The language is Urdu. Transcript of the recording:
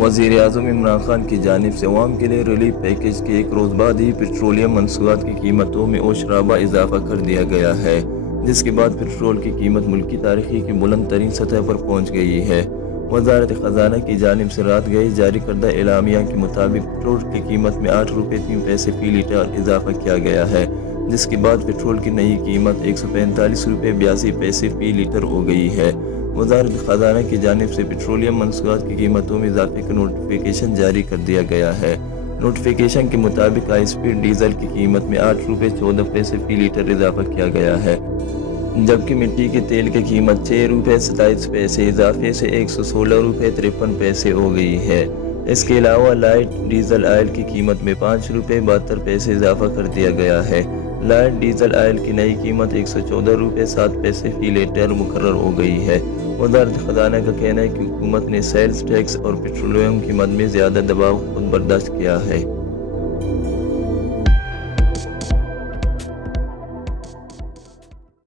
وزیر اعظم عمران خان کی جانب سے عوام کے لیے ریلیف پیکیج کے ایک روز بعد ہی پیٹرولیم منصوبات کی قیمتوں میں اوشرابہ اضافہ کر دیا گیا ہے، جس کے بعد پیٹرول کی قیمت ملکی تاریخ کی بلند ترین سطح پر پہنچ گئی ہے۔ وزارت خزانہ کی جانب سے رات گئے جاری کردہ اعلامیہ کے مطابق پیٹرول کی قیمت میں 8 روپے 3 پیسے فی لیٹر اضافہ کیا گیا ہے، جس کے بعد پیٹرول کی نئی قیمت 145 روپے 82 پیسے فی لیٹر ہو گئی ہے۔ وزارت خزانہ کی جانب سے پیٹرولیم منصوبات کی قیمتوں میں اضافے کا نوٹیفیکیشن جاری کر دیا گیا ہے۔ نوٹیفیکیشن کے مطابق ہائی اسپیڈ ڈیزل کی قیمت میں 8 روپے 14 پیسے فی لیٹر اضافہ کیا گیا ہے، جبکہ مٹی کے تیل کی قیمت 6 روپے 27 پیسے اضافے سے 116 روپے 53 پیسے ہو گئی ہے۔ اس کے علاوہ لائٹ ڈیزل آئل کی قیمت میں 5 روپے 72 پیسے اضافہ کر دیا گیا ہے۔ لائٹ ڈیزل آئل کی نئی قیمت 114 روپے 7 پیسے فی لیٹر مقرر ہو گئی ہے۔ وزارت خزانہ کا کہنا ہے کہ حکومت نے سیلز ٹیکس اور پیٹرولیم قیمت میں زیادہ دباؤ خود برداشت کیا ہے۔